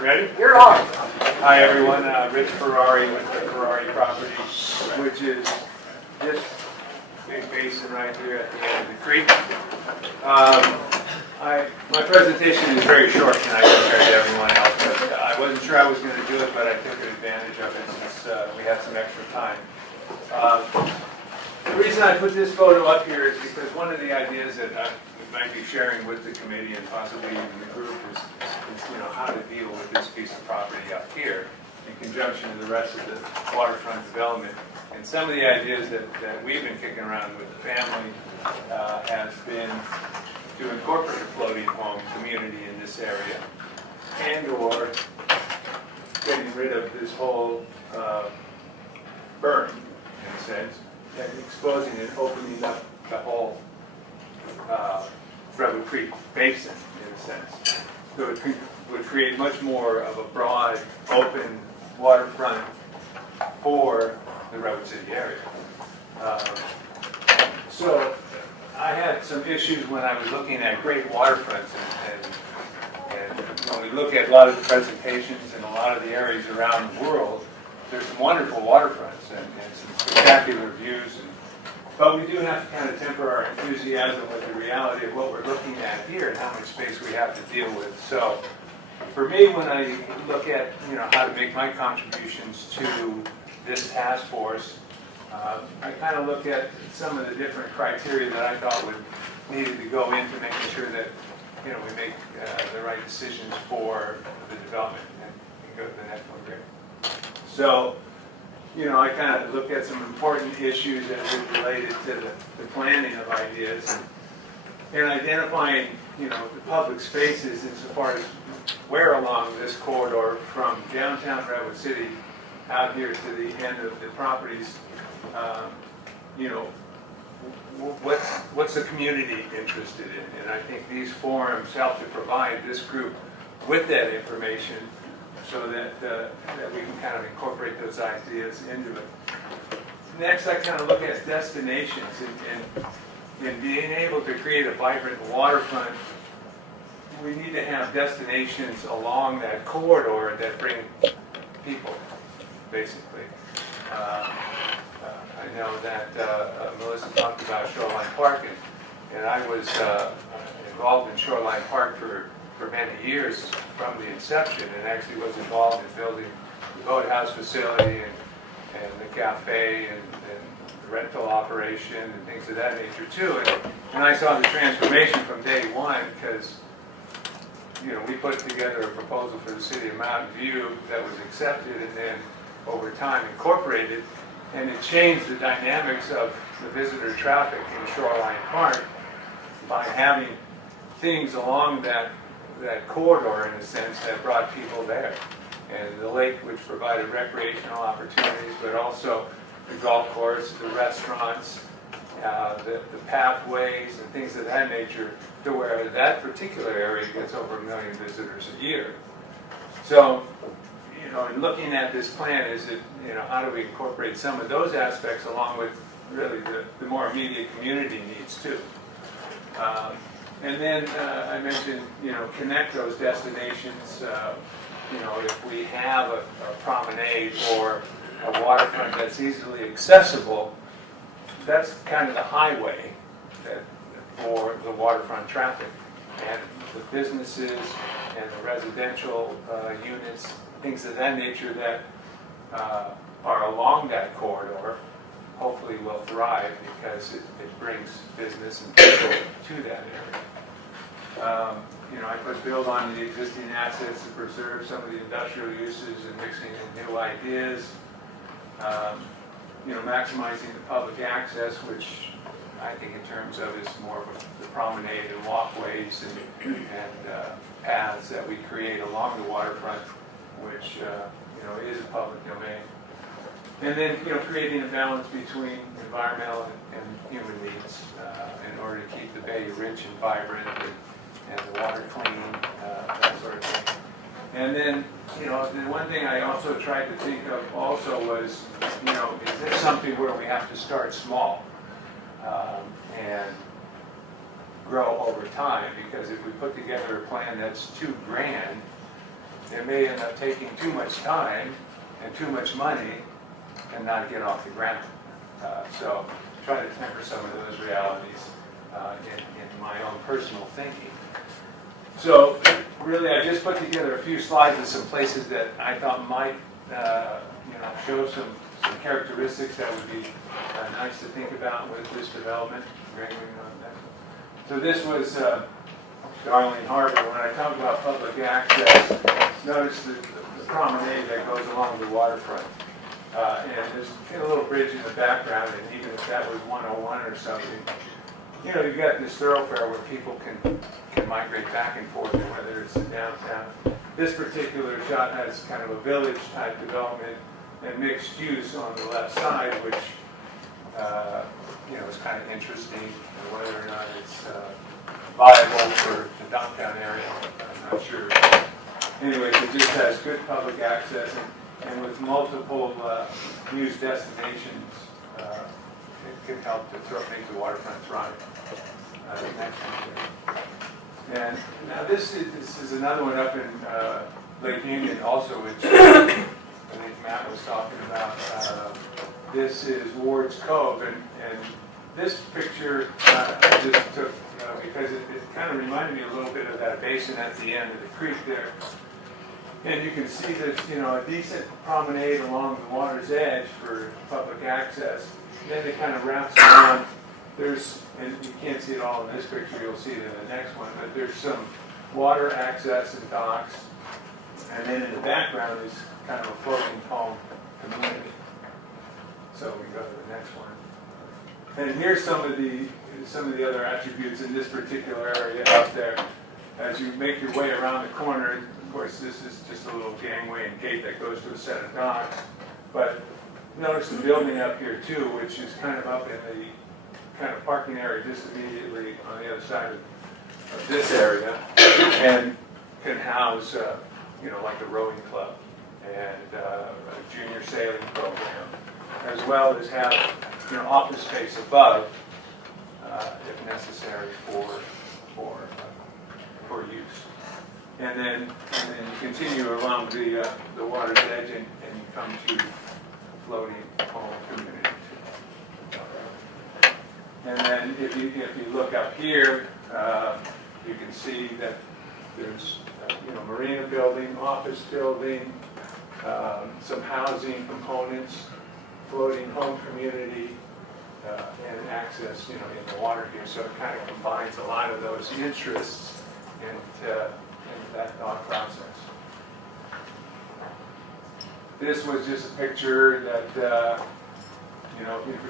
Ready? You're on. Hi everyone, Rich Ferrari with the Ferrari property, which is this big basin right here at the end of the creek. My presentation is very short tonight compared to everyone else, but I wasn't sure I was going to do it, but I took advantage of it since we had some extra time. The reason I put this photo up here is because one of the ideas that I might be sharing with the committee and possibly even the group is how to deal with this piece of property up here in conjunction with the rest of the waterfront development. And some of the ideas that we've been kicking around with the family has been to incorporate a floating home community in this area and or getting rid of this whole berm, in a sense, and exposing and opening up the whole Redwood Creek basin, in a sense. So it would create much more of a broad, open waterfront for the Redwood City area. So I had some issues when I was looking at great waterfronts, and when we look at a lot of the presentations in a lot of the areas around the world, there's some wonderful waterfronts and some spectacular views. But we do have to kind of temper our enthusiasm with the reality of what we're looking at here and how much space we have to deal with. So for me, when I look at how to make my contributions to this task force, I kind of look at some of the different criteria that I thought needed to go into making sure that we make the right decisions for the development. And you can go to the next one, Greg. So, I kind of looked at some important issues that were related to the planning of ideas and identifying, the public spaces insofar as where along this corridor from downtown Redwood City out here to the end of the properties, what's the community interested in? And I think these forums help to provide this group with that information so that we can kind of incorporate those ideas into it. Next, I kind of look at destinations and being able to create a vibrant waterfront. We need to have destinations along that corridor that bring people, basically. I know that Melissa talked about Shoreline Park, and I was involved in Shoreline Park for many years from the inception, and actually was involved in building the boathouse facility and the cafe and the rental operation and things of that nature too. And I saw the transformation from day one because we put together a proposal for the city of Mountain View that was accepted and then over time incorporated, and it changed the dynamics of the visitor traffic in Shoreline Park by having things along that corridor, in a sense, that brought people there. And the lake, which provided recreational opportunities, but also the golf course, the restaurants, the pathways, and things of that nature, to where that particular area gets over 1 million visitors a year. So, in looking at this plan, is it, how do we incorporate some of those aspects along with really the more immediate community needs too? And then I mentioned, connect those destinations. If we have a promenade or a waterfront that's easily accessible, that's kind of the highway for the waterfront traffic. And the businesses and the residential units, things of that nature that are along that corridor, hopefully will thrive because it brings business and people to that area. I could build on the existing assets to preserve some of the industrial uses and mixing in new ideas. Maximizing the public access, which I think in terms of is more of the promenade and walkways and paths that we create along the waterfront, which is a public domain. And then, creating a balance between environmental and human needs in order to keep the bay rich and vibrant and the water clean, that sort of thing. And then, the one thing I also tried to think of also was, is this something where we have to start small? and grow over time, because if we put together a plan that's too grand, it may end up taking too much time and too much money and not get off the ground. So try to temper some of those realities in my own personal thinking. So really, I just put together a few slides of some places that I thought might show some characteristics that would be nice to think about with this development. So this was Darling Harbor. When I talk about public access, notice the promenade that goes along the waterfront. And there's a little bridge in the background, and even if that was 101 or something, you've got this thoroughfare where people can migrate back and forth, whether it's downtown. This particular shot has kind of a village-type development and mixed use on the left side, which is kind of interesting, and whether or not it's viable for the downtown area, I'm not sure. Anyways, it just has good public access, and with multiple news destinations, it can help to make the waterfront thrive. Next one, please. And now this is another one up in Lake Union also, which I think Matt was talking about. This is Ward's Cove, and this picture I just took because it kind of reminded me a little bit of that basin at the end of the creek there. And you can see that, a decent promenade along the water's edge for public access. Then it kind of wraps around. And you can't see it all in this picture, you'll see it in the next one, but there's some water access and docks. And then in the background is kind of a floating home community. So we go to the next one. And here's some of the other attributes in this particular area out there. As you make your way around the corner, of course, this is just a little gangway and gate that goes to a set of docks. But notice the building up here too, which is kind of up in the kind of parking area just immediately on the other side of this area, and can house, like a rowing club and a junior sailing program, as well as have, office space above if necessary for use. And then you continue along the water's edge, and you come to floating home community. And then if you look up here, you can see that there's marina building, office building, some housing components, floating home community, and access in the water here. So it kind of combines a lot of those interests into that thought process. This was just a picture that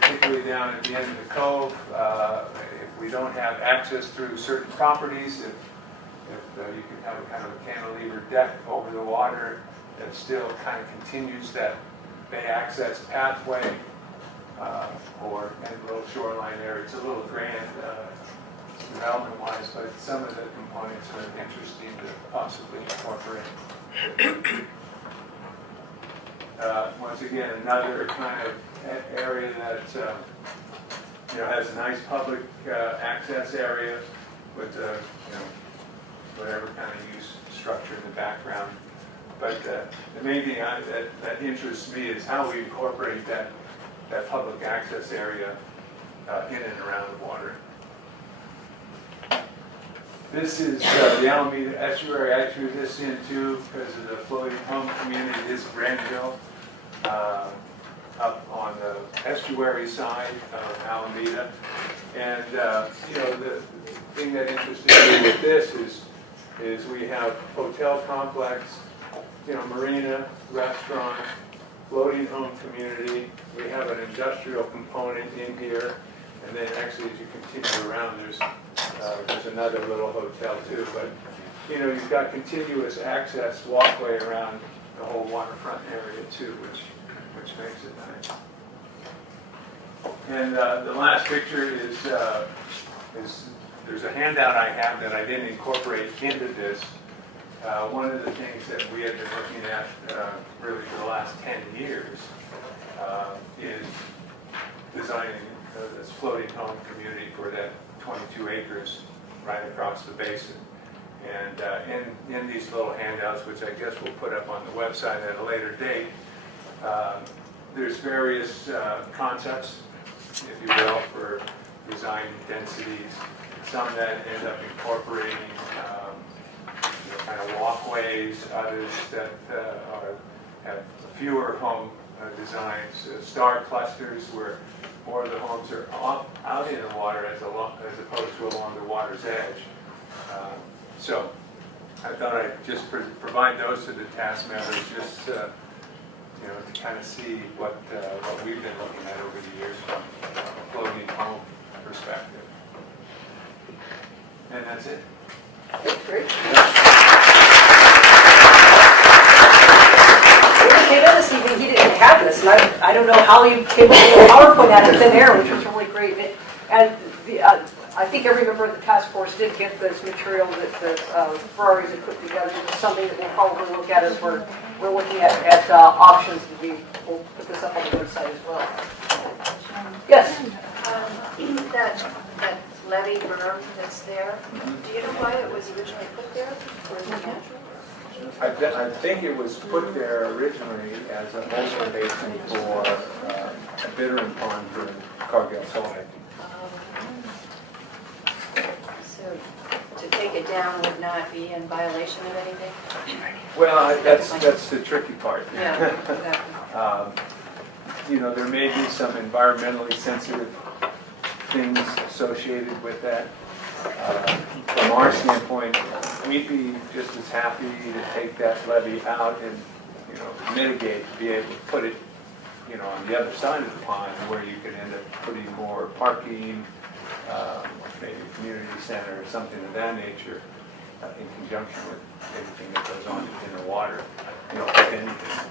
particularly down at the end of the cove, if we don't have access through certain properties, if you can have a kind of a cantilever deck over the water that still kind of continues that bay access pathway, or a little shoreline area. It's a little grand development-wise, but some of the components are interesting to possibly incorporate. Once again, another kind of area that has a nice public access area with whatever kind of use structure in the background. But the main thing that interests me is how we incorporate that public access area in and around the water. This is the Alameda Estuary. I threw this in too because of the floating home community. This is Granville, up on the estuary side of Alameda. And the thing that interested me with this is we have hotel complex, marina, restaurant, floating home community. We have an industrial component in here, and then actually as you continue around, there's another little hotel too. But you've got continuous access walkway around the whole waterfront area too, which makes it nice. And the last picture is there's a handout I have that I didn't incorporate into this. One of the things that we have been looking at really for the last 10 years is designing this floating home community for that 22 acres right across the basin. And in these little handouts, which I guess we'll put up on the website at a later date, there's various concepts, if you will, for design densities. Some that end up incorporating kind of walkways, others that have fewer home designs, star clusters where more of the homes are out in the water as opposed to along the water's edge. So I thought I'd just provide those to the task members, just to kind of see what we've been looking at over the years from a floating home perspective. And that's it. Great. When he came in this evening, he didn't have this, and I don't know how you came up with a PowerPoint out of thin air, which was really great. And I think every member of the task force did get this material that Ferrari's had put together. It's something that we'll probably look at as we're looking at options. We'll put this up on the website as well. Yes? That levee berm that's there, do you know why it was originally put there? Or is it natural? I think it was put there originally as a holding basin for a bittern pond during Cargill saltwater. So to take it down would not be in violation of anything? Well, that's the tricky part. Yeah, exactly. There may be some environmentally sensitive things associated with that. From our standpoint, we'd be just as happy to take that levee out and, mitigate, be able to put it, on the other side of the pond where you could end up putting more parking, maybe a community center or something of that nature in conjunction with everything that goes on in the water, if anything.